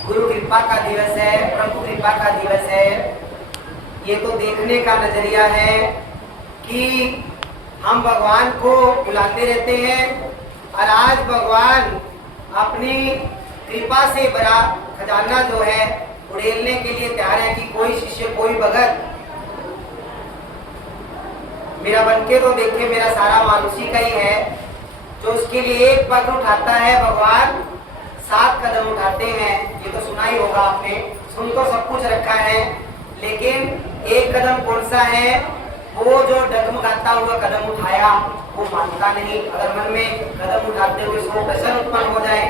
गुरु कृपा का दिवस है, प्रभु कृपा का दिवस है। ये तो देखने का नजरिया है कि हम भगवान को बुलाते रहते हैं और आज भगवान अपनी कृपा से बड़ा खजाना जो है उड़ेलने के लिए तैयार है कि कोई शिष्य, कोई भगत मेरा बनके तो देखे, मेरा सारा माल उसी का ही है। जो उसके लिए एक पग उठाता है भगवान 7 कदम उठाते हैं। ये तो सुना ही होगा आपने, सुन तो सब कुछ रखा है, लेकिन एक कदम कौन सा है? वो जो डगमगाता हुआ कदम उठाया वो मानता नहीं। अगर मन में कदम उठाते हुए 100 प्रश्न उत्पन्न हो जाए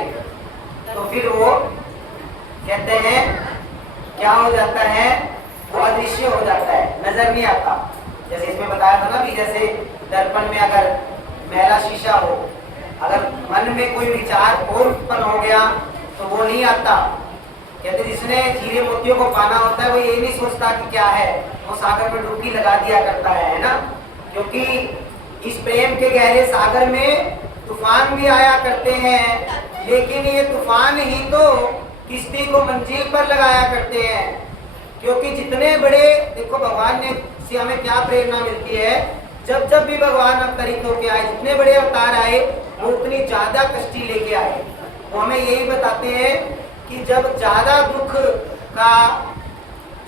तो फिर वो कहते हैं क्या हो जाता है? वो अदृश्य हो जाता है, नजर नहीं आता। जैसे इसमें बताया था ना कि जैसे दर्पण में अगर मैला शीशा हो, अगर मन में कोई विचार और उत्पन्न हो गया तो वो नहीं आता। कहते जिसने हीरे मोतियों को पाना होता है वो ये नहीं सोचता कि क्या है, वो सागर में डुबकी लगा दिया करता है ना। क्योंकि इस प्रेम के गहरे सागर में तूफान भी आया करते हैं, लेकिन ये तूफान ही तो किश्ती को मंजिल पर लगाया करते हैं। क्योंकि जितने बड़े, देखो भगवान ने से हमें क्या प्रेरणा मिलती है, जब जब भी भगवान अवतरित होके आए, जितने बड़े अवतार आए वो उतनी ज्यादा कष्टी लेके आए। वो हमें यही बताते हैं कि जब ज्यादा दुख का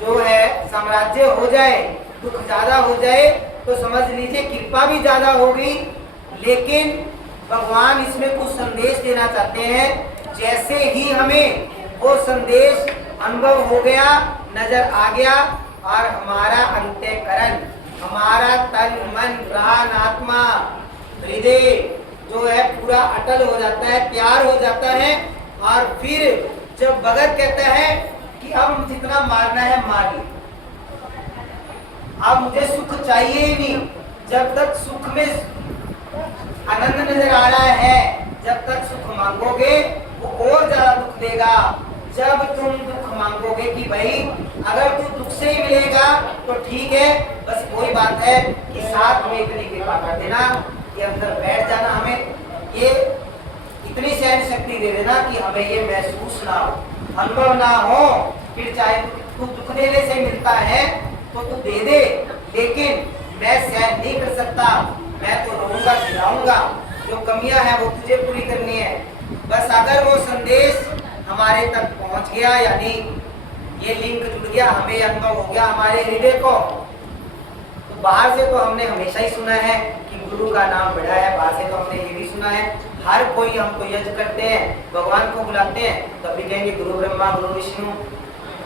जो है साम्राज्य हो जाए, दुख ज्यादा हो जाए तो समझ लीजिए कृपा भी ज्यादा होगी। लेकिन भगवान इसमें कुछ संदेश देना चाहते हैं। जैसे ही हमें वो संदेश अनुभव हो गया, नजर आ गया, और हमारा अंतःकरण, हमारा तन मन प्राण आत्मा हृदय जो है पूरा अटल हो जाता है, प्यार हो जाता है। और फिर जब भगत कहता है कि अब जितना मारना है मार ली, अब मुझे सुख चाहिए ही नहीं, जब तक सुख में आनंद नजर आ रहा है, जब तक सुख मांगोगे वो और ज्यादा दुख देगा। जब तुम दुख मांगोगे कि भाई अगर तू दुख से ही मिलेगा तो ठीक है, बस कोई बात है कि साथ में इतनी कृपा कर देना कि अंदर बैठ जाना, हमें ये इतनी सहन शक्ति दे देना कि हमें ये महसूस ना हो, अनुभव ना हो। फिर चाहे तू दुख देने से मिलता है तो तू दे दे, लेकिन मैं सहन नहीं कर सकता, मैं तो रोऊंगा खिलाऊंगा, जो कमियां हैं वो तुझे पूरी करनी है। बस अगर वो संदेश हमारे तक पहुंच गया, यानी ये लिंक जुड़ गया, हमें अनुभव हो गया हमारे हृदय को, तो बाहर से तो हमने हमेशा ही सुना है कि गुरु का नाम बड़ा है, बाहर से तो हमने ये भी सुना है, हर कोई हमको यज्ञ करते हैं, भगवान को बुलाते हैं, तभी कहेंगे गुरु ब्रह्मा गुरु विष्णु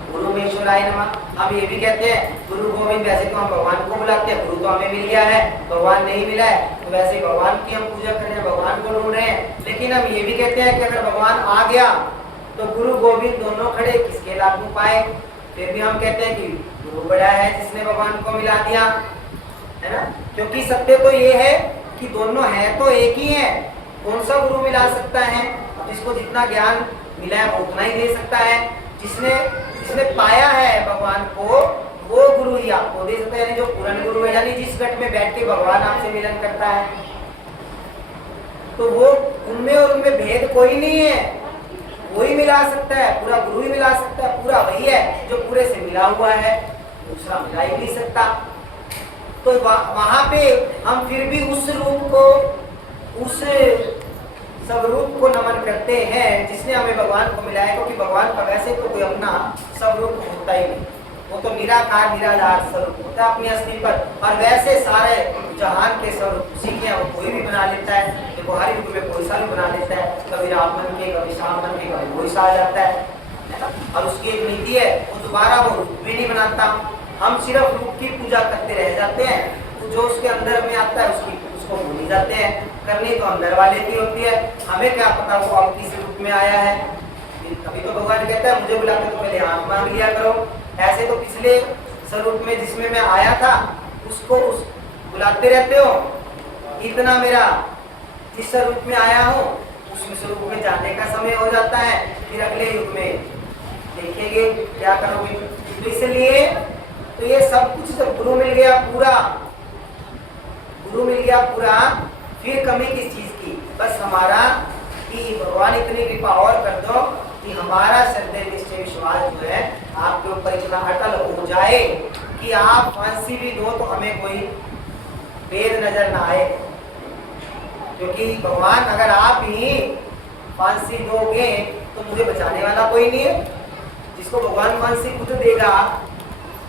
गुरु महेश्वराय नमः। हम ये भी कहते हैं गुरु गोविंद, वैसे तो हम भगवान को बुलाते हैं, गुरु तो हमें मिल गया है, भगवान नहीं मिला है, तो वैसे भगवान की हम पूजा कर रहे हैं, भगवान को ढूंढ रहे हैं। लेकिन हम ये भी कहते हैं कि अगर भगवान आ गया तो गुरु गोविंद दोनों खड़े किसके लागू पाए? फिर भी हम कहते हैं कि गुरु बड़ा है जिसने भगवान को मिला दिया, है ना। क्योंकि सत्य तो ये है कि दोनों है तो एक ही है, कौन सा गुरु मिला सकता है? जिसको जितना ज्ञान मिला है वो उतना ही दे सकता है। जिसने पाया है भगवान को वो गुरु ही आपको दे सकता है, यानी जो पूर्ण गुरु है, यानी जिस घट में बैठ के भगवान आपसे मिलन करता है, तो वो उनमें और उनमें भेद कोई नहीं है, वही मिला सकता है, पूरा गुरु ही मिला सकता है, पूरा वही है जो पूरे से मिला हुआ है, दूसरा मिला ही नहीं सकता। तो वहां पे हम फिर भी उस रूप को, उस स्वरूप को नमन करते हैं जिसने हमें भगवान को मिलाया, क्योंकि भगवान का वैसे तो कोई अपना स्वरूप होता ही नहीं, वो तो निराकार निराधार स्वरूप होता है अपनी असली पर, और वैसे सारे जहान के स्वरूप उसी के वो कोई भी बना लेता है। देखो हर युग में कोई सा भी बना लेता है, कभी राम बन के, कभी श्याम बन के, कभी कोई सा आ जाता है ना। और उसकी एक नीति है, वो दोबारा वो रूप भी नहीं बनाता, हम सिर्फ रूप की पूजा करते रह जाते हैं, तो जो उसके अंदर में आता है उसको भूल ही जाते हैं। करनी तो अंदर वाले की होती है, हमें क्या पता वो अब किस रूप में आया है। अभी तो भगवान कहता है मुझे बुलाते तो पहले हाथ मांग लिया करो। ऐसे तो पिछले स्वरूप में जिसमें मैं आया था उसको बुलाते रहते हो, इतना मेरा जिस स्वरूप में आया हूँ उस स्वरूप में जाने का समय हो जाता है, फिर अगले युग में देखेंगे क्या करोगे। तो इसलिए तो ये सब कुछ जब गुरु मिल गया पूरा, फिर कमी किस चीज की? बस हमारा कि भगवान इतनी कृपा और कर दो कि हमारा श्रद्धेय निश्चय विश्वास जो है आपके ऊपर इतना अटल हो जाए कि आप फांसी भी दो तो हमें कोई भेद नजर ना आए। क्योंकि भगवान अगर आप ही फांसी दोगे तो मुझे बचाने वाला कोई नहीं है। जिसको भगवान फांसी खुद देगा,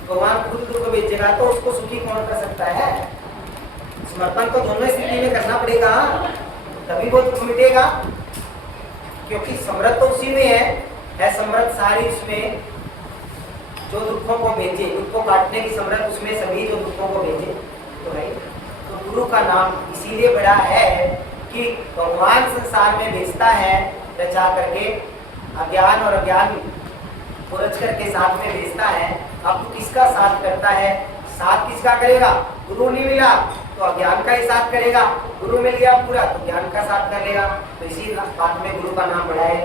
भगवान खुद दुख भेजेगा, तो उसको सुखी कौन कर सकता है? समर्पण तो दोनों स्थिति में करना पड़ेगा, तभी वो दुख मिटेगा। क्योंकि समृद्ध तो उसी में है समृद्ध सारी उसमें जो दुखों को भेजे, दुख को काटने की समृद्ध उसमें सभी जो दुखों को भेजे तो है। तो गुरु का नाम इसीलिए बड़ा है कि भगवान संसार में भेजता है रचा करके, अज्ञान और अज्ञान को रच करके साथ में भेजता है। अब तो किसका साथ करता है? साथ किसका करेगा? गुरु नहीं मिला तो अज्ञान का ही साथ करेगा, गुरु मिल गया पूरा तो ज्ञान का साथ कर लेगा। तो इसी बात में गुरु का नाम बड़ा है।